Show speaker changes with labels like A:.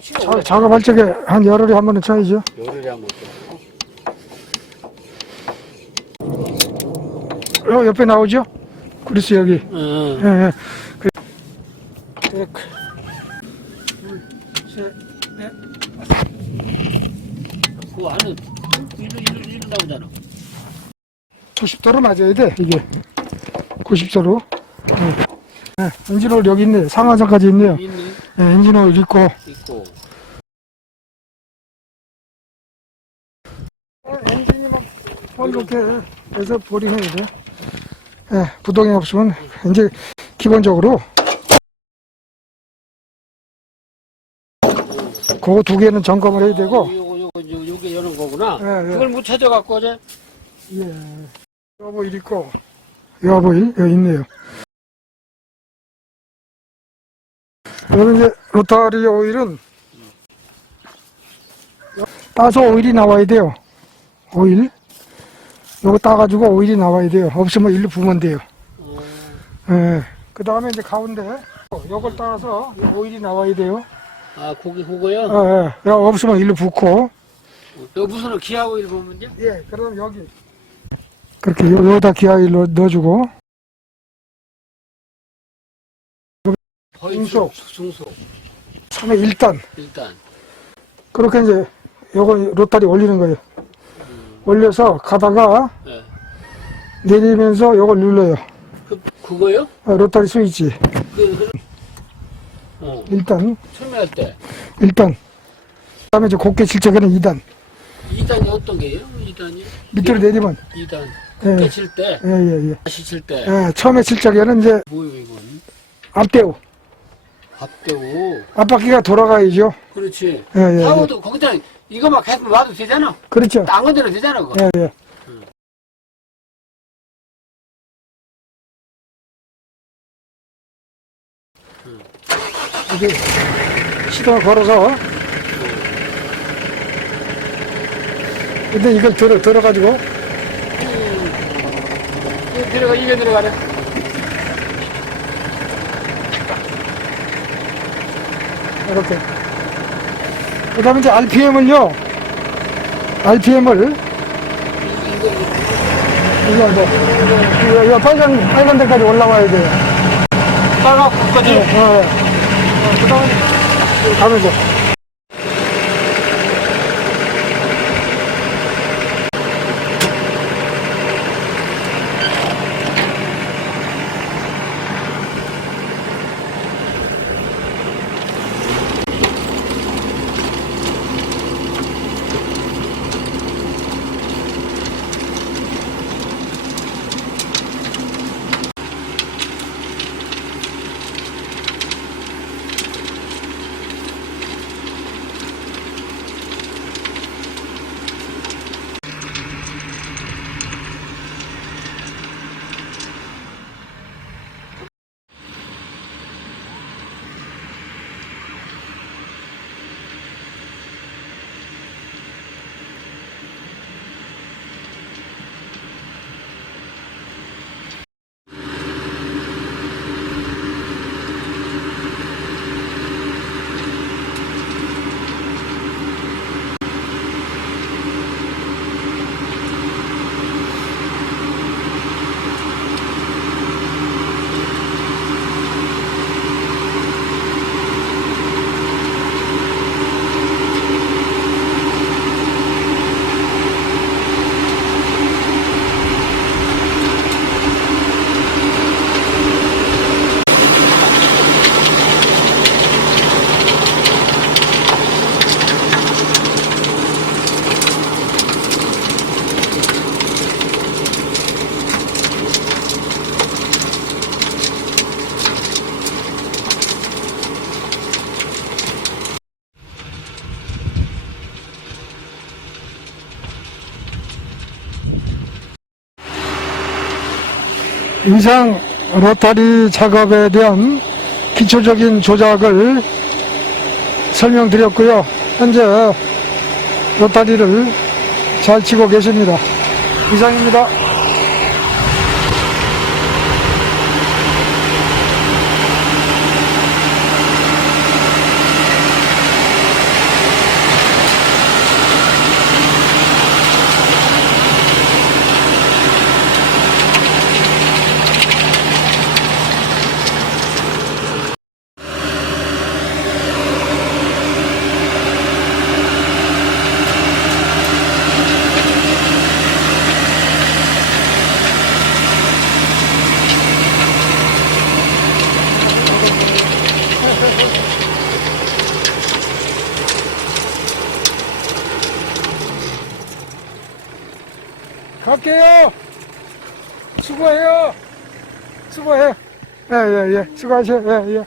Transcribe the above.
A: 자, 작업할 적에 한 열흘에 한 번은 쳐야죠.
B: 열흘에 한번
A: 어, 옆에 나오죠? 그리스 여기.
B: 응.
A: 예, 예. 그, 둘, 셋, 넷.
B: 그 안에 이로 이로 이로 나오잖아
A: 90도로 맞아야 돼, 이게. 90도로. 예. 예, 엔진오일 여기 있네. 상하선까지 있네요.
B: 있네
A: 예, 엔진오일 있고.
B: 있고
A: 어, 엔진이 막, 어, 이렇게 해서 보링해야 돼. 예, 부동이 없으면, 이제, 기본적으로, 그거 두 개는 점검을 해야 되고,
B: 어, 요거 요거 요- 요게 여는 거구나
A: 예, 예.
B: 그걸 못 찾아갖고 어제
A: 예. 여보 일 있고, 여보 일, 여기 있네요. 그러면 이제, 로타리 오일은, 따서 오일이 나와야 돼요. 오일. 요거 따가지고 오일이 나와야 돼요. 없으면 일로 부으면 돼요.
B: 어,
A: 예. 그 다음에 이제 가운데, 요걸 따서 이 오일이 나와야 돼요.
B: 아 고기 그거요
A: 예, 예. 요 없으면 일로 붓고,
B: 여 무슨 기아 오일 보면 돼
A: 예, 그럼 여기. 그렇게 요, 요다 기아일 넣- 넣어주고, 중속.
B: 중속
A: 처음에 일단,
B: 일단
A: 그렇게 이제 요거 로타리 올리는 거예요. 올려서 가다가
B: 예.
A: 내리면서 요걸 눌러요.
B: 그 그거요
A: 어, 로타리 스위치.
B: 그, 그 어,
A: 일단,
B: 처음에 할때
A: 일단. 그 다음에 이제 곱게 칠 적에는 2단.
B: 2단이 어떤 게요? 2단이?
A: 밑으로 내리면.
B: 2단
A: 예,
B: 그칠 때,
A: 예, 예, 예.
B: 다시 칠 때.
A: 예, 처음에 칠 적에는 이제
B: 뭐예요, 이건?
A: 앞대우.
B: 앞대고.
A: 앞바퀴가 돌아가야죠.
B: 그렇지.
A: 예, 예. 예.
B: 사고도 거기다 이거만 계속 놔도 되잖아.
A: 그렇죠.
B: 딴 건대로 되잖아, 그거.
A: 예, 예. 이게 시동을 걸어서 근데 이걸 들어 들어가지고
B: 이거 들어가, 이게 들어가네.
A: 이렇게 그 다음에 이제 RPM을요 RPM을 이거 이제 이거, 이거 빨간 빨간 데까지 올라와야 돼요
B: 빨간.
A: 예, 예. 그 다음에 가면서 이상 로타리 작업에 대한 기초적인 조작을 설명드렸고요. 현재 로타리를 잘 치고 계십니다. 이상입니다. 갈게요. 수고해요. 수고해. 예, 예, 예. 수고하세요. 예, 예.